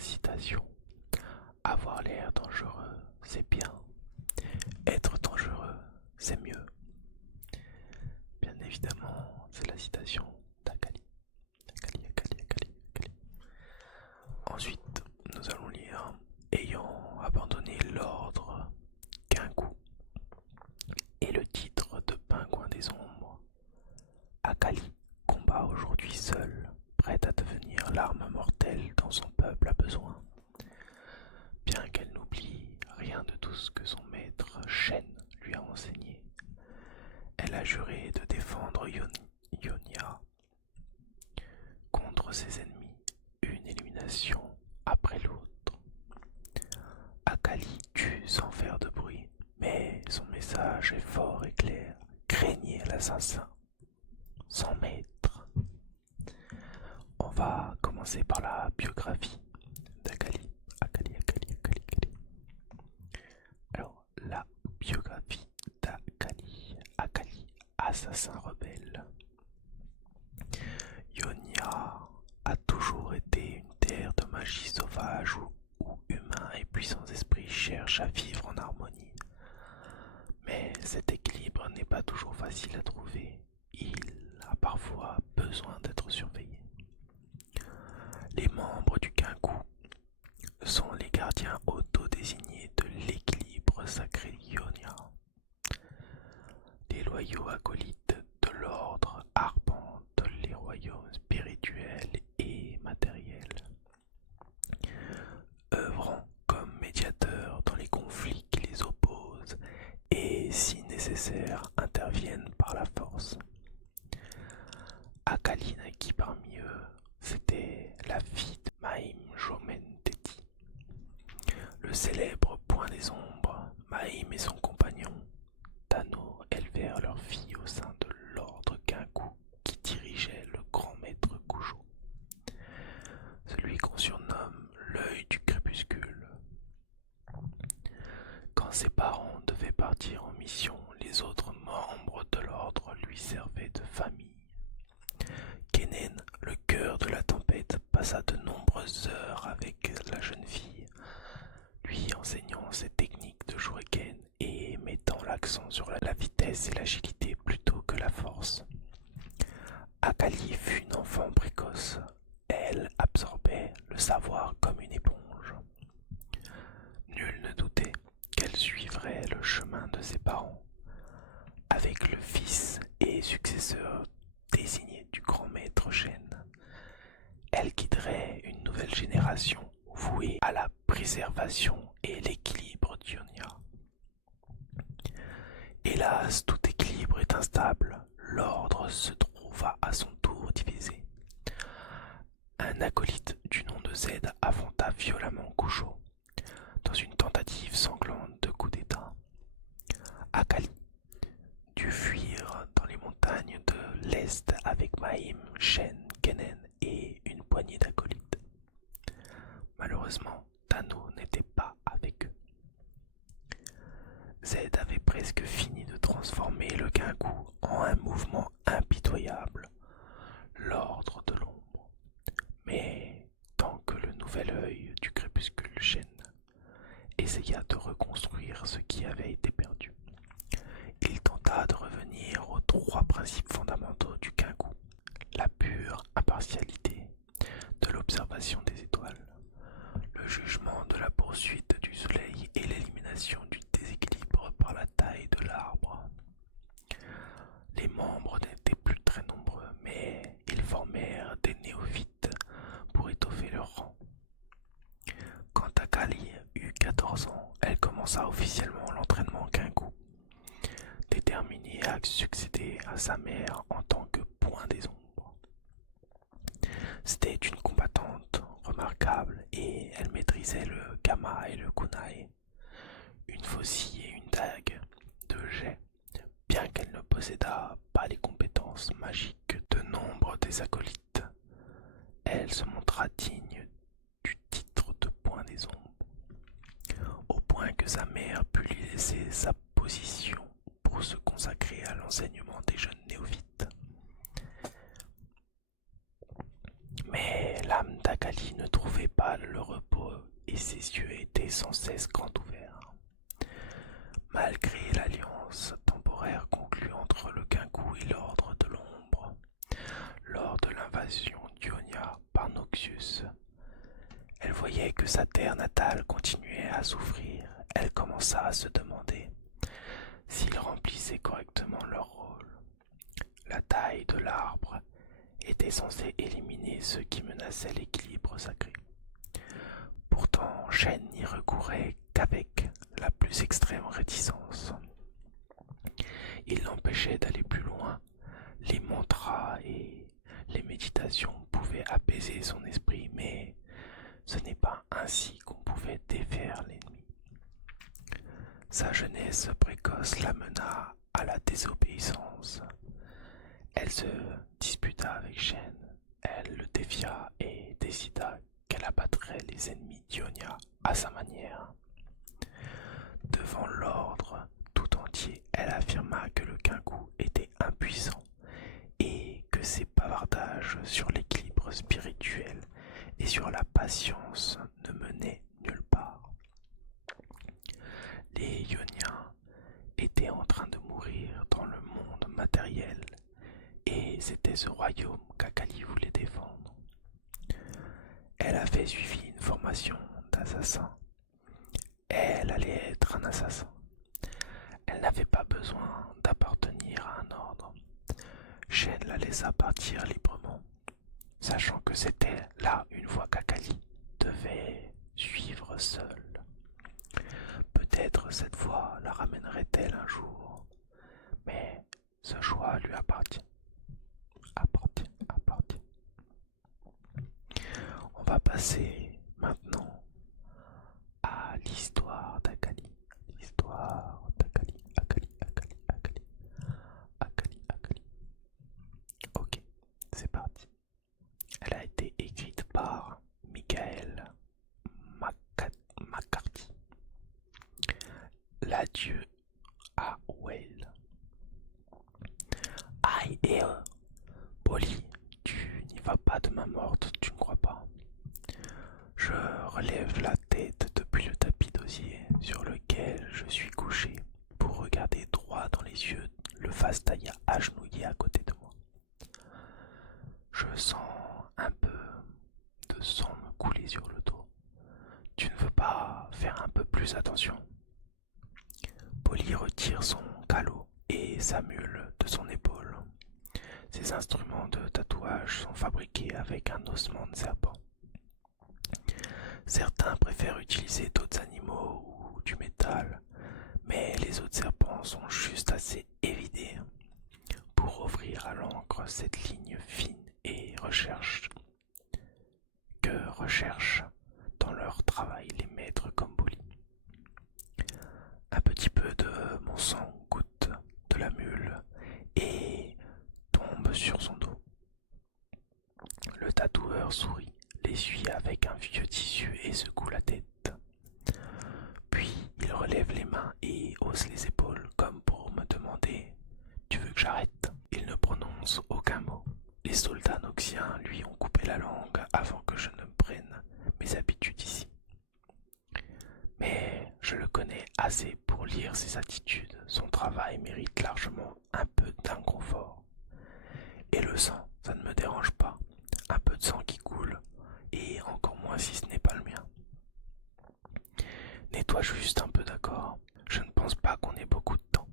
Citation. Avoir l'air dangereux, c'est bien. Être dangereux, c'est mieux. Bien évidemment, c'est la citation d'Akali. Akali. Ensuite, nous allons lire ayant abandonné l'ordre qu'un coup et le titre de Pingouin des ombres. Akali combat aujourd'hui seul, prêt à devenir l'arme mortelle dont son peuple a besoin. Bien qu'elle n'oublie rien de tout ce que son maître Shen lui a enseigné, elle a juré de défendre Ionia contre ses ennemis, une élimination après l'autre. Akali tue sans faire de bruit, mais son message est fort et clair. Craignez l'assassin, sans maître. On va commencer par la biographie d'Akali. Akali. Alors, la biographie d'Akali. Akali, assassin rebelle. Ionia a toujours été une terre de magie sauvage où humains et puissants esprits cherchent à vivre en harmonie. Mais cet équilibre n'est pas toujours facile à trouver. Il a parfois besoin d'être surveillé. Les membres du Kinkou sont les gardiens auto-désignés de l'équilibre sacré d'Ionia. Les loyaux acolytes de l'ordre arpentent les royaumes spirituels et matériels, œuvrant comme médiateurs dans les conflits qui les opposent et, si nécessaire, interviennent par la force. Akali naquit parmi eux, c'était la fille de Maïm Jomen Teti. Le célèbre Point des Ombres, Maïm et son compagnon Tano élevèrent leur fille au sein de l'ordre Kinkou qui dirigeait le grand maître Kujo, celui qu'on surnomme l'œil du crépuscule. Quand ses parents devaient partir en mission, les autres membres de l'ordre lui servaient de famille. Kenen, le cœur de la tempête, passa de nombreuses heures avec la jeune fille, lui enseignant ses techniques de shuriken et mettant l'accent sur la vitesse et l'agilité plutôt que la force. Akali fut une enfant précoce. Elle absorbait le savoir comme une éponge. Nul ne doutait qu'elle suivrait le chemin de ses parents, avec le fils et successeur désigné du grand maître Shen. Elle guiderait une nouvelle génération vouée à la préservation et l'équilibre d'Ionia. Hélas, tout équilibre est instable. L'ordre se trouva à son tour divisé. Un acolyte du nom de Zed affronta violemment Kujo dans une tentative sanglante de coup d'état. Akali dut fuir dans les montagnes de l'Est avec Maïm, Shen, Kenen et une poignée d'acolytes. Malheureusement, Tano n'était pas avec eux. Zed avait presque fini de transformer le Kinkou en un mouvement impitoyable, l'ordre de l'ombre. Mais tant que le nouvel œil du crépuscule Shen essaya de reconstruire ce qui avait été perdu, il tenta de revenir aux trois principes fondamentaux du Kinkou: la pure impartialité de l'observation des étoiles, le jugement de la poursuite du soleil et l'élimination du déséquilibre par la taille de l'arbre. Les membres n'étaient plus très nombreux, mais ils formèrent des néophytes pour étoffer leur rang. Quand Akali eut 14 ans, elle commença officiellement l'entraînement Kinkou, déterminée à succéder à sa mère en tant que Point des Ombres. C'était une combattante remarquable et elle maîtrisait le Kama et le Kunai, une faucille et une dague de jet, bien qu'elle ne possédât pas les compétences magiques de nombre des acolytes. Elle se montra digne du titre de Point des Ombres, au point que sa mère put lui laisser sa position pour se consacrer à l'enseignement des jeunes néophytes. Mais l'âme d'Akali ne trouvait pas le repos et ses yeux étaient sans cesse grands ouverts. Malgré l'alliance temporaire conclue entre le Quinqu et l'Ordre de l'Ombre, lors de l'invasion d'Ionia par Noxius, elle voyait que sa terre natale continuait à souffrir. Elle commença à se demander s'ils remplissaient correctement leur rôle. La taille de l'arbre était censée éliminer ceux qui menaçaient l'équilibre sacré. Pourtant, Shen n'y recourait qu'avec la plus extrême réticence. Il l'empêchait d'aller plus loin. Les mantras et les méditations pouvaient apaiser son esprit, mais ce n'est pas ainsi qu'on pouvait défaire l'ennemi. Sa jeunesse précoce l'amena à la désobéissance. Elle se disputa avec Shen, elle le défia et décida qu'elle abattrait les ennemis d'Ionia à sa manière. Devant l'ordre tout entier, elle affirma que le Quinqu était impuissant et que ses bavardages sur l'équilibre spirituel et sur la patience ne menaient nulle part. Les Ioniens étaient en train de mourir dans le monde matériel et c'était ce royaume qu'Akali voulait défendre. Elle avait suivi une formation d'assassin. Elle allait être un assassin. Elle n'avait pas besoin d'appartenir à un ordre. Shen la laissa partir librement, sachant que c'était là une voie qu'Akali devait suivre seule. Peut-être cette voie la ramènerait-elle un jour, mais ce choix lui appartient. On va passer maintenant à l'histoire d'Akali. L'histoire d'Akali, Akali. Ok, c'est parti. Elle a été écrite par Michael McCarthy. L'adieu à Whale. Aïe et Polly, tu n'y vas pas de main morte, tu ne crois pas? Je relève la tête depuis le tapis d'osier sur lequel je suis couché pour regarder droit dans les yeux le Fastaya agenouillé à côté de moi. Je sens un peu de sang me couler sur le dos. Tu ne veux pas faire un peu plus attention? Polly retire son calot et sa mule de son épaule. Ces instruments de tatouage sont fabriqués avec un ossement de serpent. Certains préfèrent utiliser d'autres animaux ou du métal, mais les autres serpents sont juste assez évidés pour offrir à l'encre cette ligne fine et recherchent dans leur travail les maîtres comme Polly. Un petit peu de mon sang goûte de la mule et tombe sur son dos. Le tatoueur sourit, l'essuie avec un vieux tissu et secoue la tête. Puis il relève les mains et hausse les épaules comme pour me demander « Tu veux que j'arrête ?» Il ne prononce aucun mot. Les soldats noxiens lui ont coupé la langue avant que je ne prenne mes habitudes ici. Mais je le connais assez pour lire ses attitudes. Son travail mérite largement un peu d'inconfort. Et le sang, ça ne me dérange pas. Un peu de sang qui coule, et encore moins si ce n'est pas le mien. Nettoie juste un peu, d'accord? Je ne pense pas qu'on ait beaucoup de temps.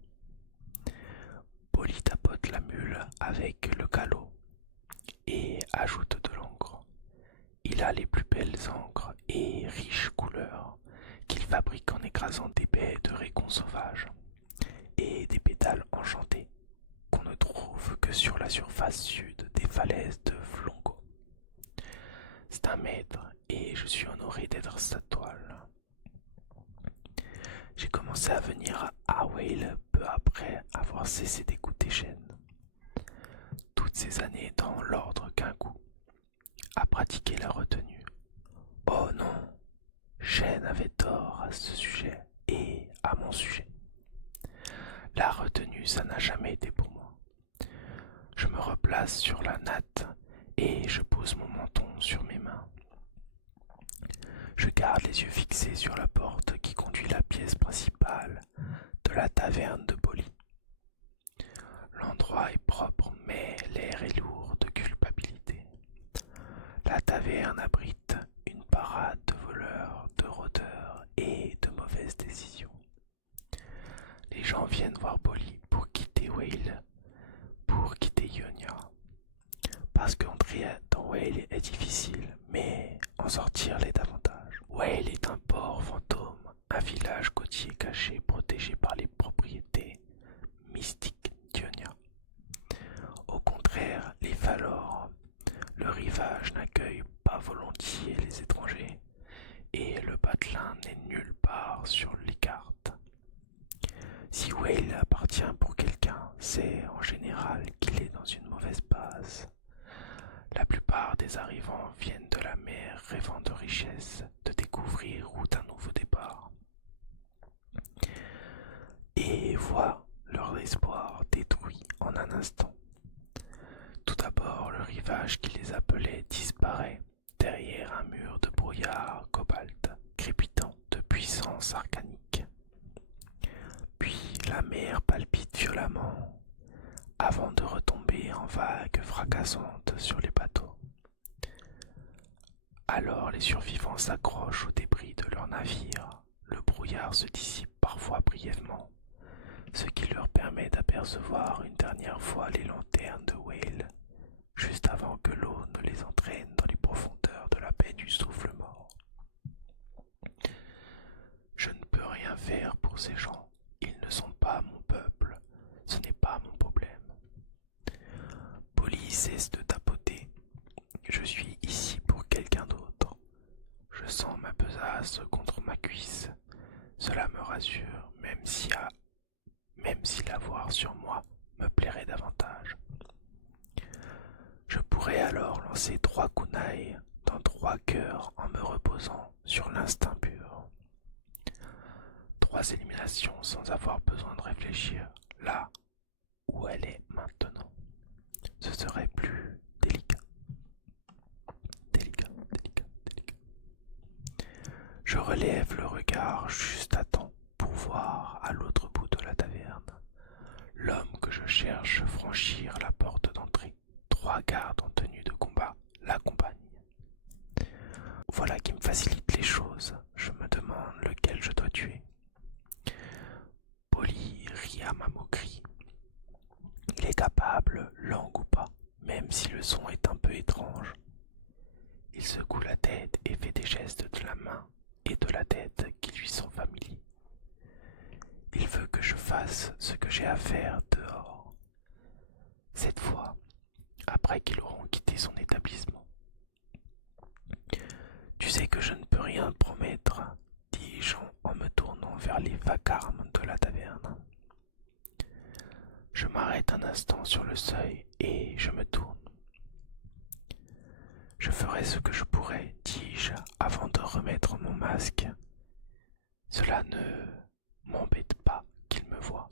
Polly tapote la mule avec le calot et ajoute de l'encre. Il a les plus belles encres et riches couleurs qu'il fabrique en écrasant des baies de raisin sauvage et des pétales enchantés qu'on ne trouve que sur la surface sud des falaises de Flongo. C'est un maître et je suis honoré d'être sa toile. J'ai commencé à venir à Whale peu après avoir cessé d'écouter Shen. Toutes ces années dans l'ordre Quinqu, à pratiquer la retenue. Oh non, Shen avait tort à ce sujet et à mon sujet. La retenue, ça n'a jamais été pour moi. Je me replace sur la natte et je pose mon menton sur mes mains. Je garde les yeux fixés sur la porte qui conduit à la pièce principale de la taverne de Bolly. L'endroit est propre, mais l'air est lourd de culpabilité. La taverne abrite une parade de voleurs, de rôdeurs et de mauvaises décisions. Les gens viennent voir Bolly pour quitter Whale, pour quitter Ionia. Parce qu'entrer dans Whale est difficile, mais en sortir l'est davantage. Whale est un port fantôme, un village côtier caché, protégé par les propriétés mystiques d'Ionia. Au contraire, les Falor, le rivage n'accueille pas volontiers les étrangers, et le patelin n'est nulle part sur les cartes. Si Whale appartient pour quelqu'un, c'est en général qu'il est dans une mauvaise passe. La plupart des arrivants viennent de la mer rêvant de richesse, de découvrir ou d'un nouveau départ. Et voient leur espoir détruit en un instant. Tout d'abord, le rivage qui les appelait disparaît derrière un mur de brouillard cobalt, crépitant de puissance arcanique. Puis la mer palpite violemment, avant de retomber en vagues fracassantes sur les bateaux. Alors les survivants s'accrochent aux débris de leur navire. Le brouillard se dissipe parfois brièvement, ce qui leur permet d'apercevoir une dernière fois les lanternes de Whale, juste avant que l'eau ne les entraîne dans les profondeurs de la baie du souffle mort. Je ne peux rien faire pour ces gens. Ils ne sont pas mon peuple. Ce n'est pas mon problème. Bolly cesse de tapoter. Je suis ici pour quelqu'un d'autre. Je sens ma besace contre ma cuisse. Cela me rassure, même si l'avoir sur moi me plairait davantage. Je pourrais alors lancer 3 kunai dans 3 cœurs en me reposant sur l'instinct pur. 3 éliminations sans avoir besoin de réfléchir là où elle est maintenant. Ce serait plus délicat. Délicat. Je relève le regard juste à temps pour voir à l'autre bout de la taverne l'homme que je cherche franchir la porte d'entrée. 3 gardes en tenue de combat l'accompagnent. Voilà qui me facilite les choses. Je me demande lequel je dois tuer. Bolly rit à ma moquerie. Il est capable, langue ou pas, même si le son est un peu étrange. Il secoue la tête et fait des gestes de la main et de la tête qui lui sont familiers. Il veut que je fasse ce que j'ai à faire dehors. Cette fois, après qu'ils auront quitté son établissement. Tu sais que je ne peux rien te promettre, dis-je en me tournant vers les vacarmes de la taverne. Je m'arrête un instant sur le seuil et je me tourne. Je ferai ce que je pourrai, dis-je, avant de remettre mon masque. Cela ne m'embête pas qu'il me voie,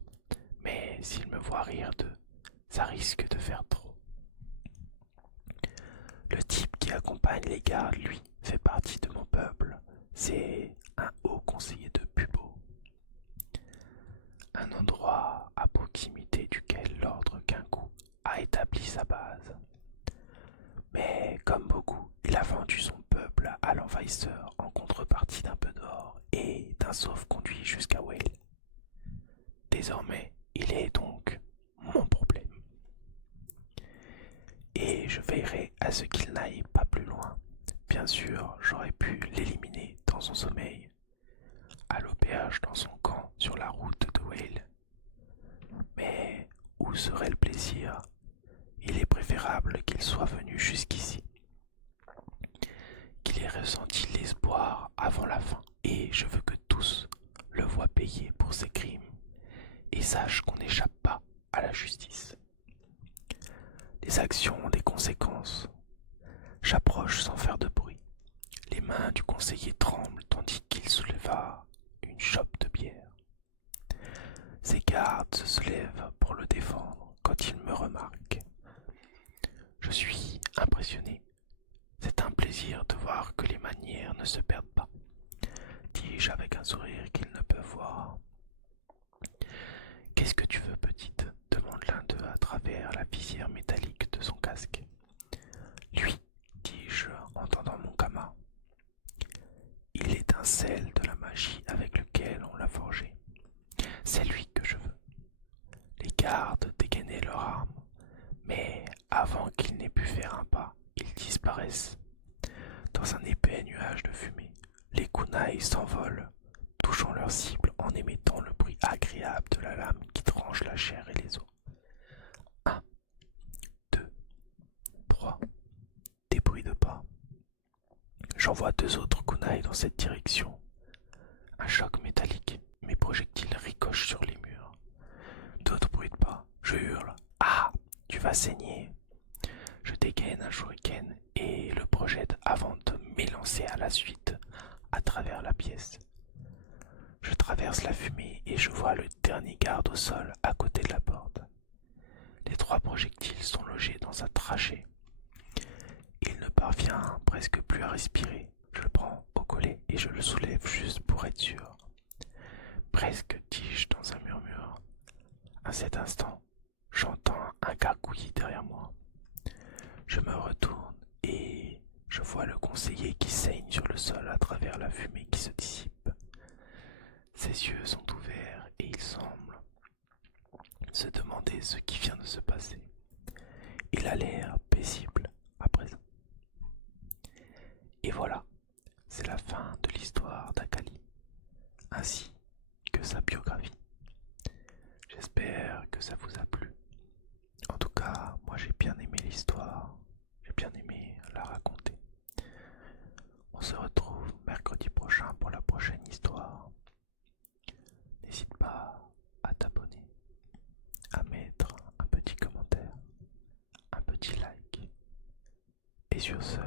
mais s'il me voit rire d'eux, ça risque de faire trop. Le type qui accompagne les gardes, lui, fait partie de mon peuple. C'est un haut conseiller de Pubo. Un endroit à proximité duquel l'ordre Kenku a établi sa base. Mais comme beaucoup, il a vendu son peuple à l'envahisseur en contrepartie d'un peu d'or et d'un sauf-conduit jusqu'à Whale. Désormais, il est donc mon problème. Et je veillerai à ce qu'il n'aille pas plus loin. Bien sûr, j'aurais pu l'éliminer dans son sommeil, à l'auberge dans son camp sur la route de Whale. Mais où serait le plaisir? Il est préférable qu'il soit venu jusqu'ici, qu'il ait ressenti l'espoir avant la fin, et je veux que tous le voient payer pour ses crimes et sachent qu'on n'échappe pas à la justice. Les actions ont des conséquences. J'approche sans faire de bruit. Les mains du conseiller tremblent tandis qu'il souleva une chope de bière. Ses gardes se lèvent pour le défendre quand il me remarque. Je suis impressionné. C'est un plaisir de voir que les manières ne se perdent pas. corrige avec un sourire qu'ils ne peuvent voir. Qu'est-ce que tu veux, petite? Demande l'un d'eux à travers la visière métallique de son casque. Lui, dis-je en tendant mon kama. Il étincelle de la magie avec lequel on l'a forgé. C'est lui que je veux. Les gardes dégainaient leurs armes, mais avant qu'ils n'aient pu faire un pas, ils disparaissent. Dans un épais nuage de fumée, les kunai s'envolent, touchant leur cible en émettant le bruit agréable de la lame qui tranche la chair et les os. 1, 2, 3, des bruits de pas. J'envoie 2 autres kunai dans cette direction. Un choc métallique, mes projectiles ricochent sur les murs. D'autres bruits de pas, je hurle. Ah, tu vas saigner. Je dégaine un shuriken et le projette avant de m'élancer à la suite à travers la pièce. Je traverse la fumée et je vois le dernier garde au sol à côté de la porte. Les 3 projectiles sont logés dans sa trachée. Il ne parvient presque plus à respirer. Je le prends au collet et je le soulève juste pour être sûr. Presque, dis-je dans un murmure. À cet instant, j'entends un gargouillis derrière moi. Je me retourne et je vois le conseiller qui saigne sur le sol à travers la fumée qui se dissipe. Ses yeux sont ouverts et il semble se demander ce qui vient de se passer. Il a l'air paisible à présent. Et voilà, c'est la fin de l'histoire d'Akali, ainsi que sa biographie. J'espère que ça vous a plu. En tout cas, moi j'ai bien aimé l'histoire, j'ai bien aimé la raconter. On se retrouve mercredi prochain pour la prochaine histoire. N'hésite pas à t'abonner, à mettre un petit commentaire, un petit like. Et sur ce,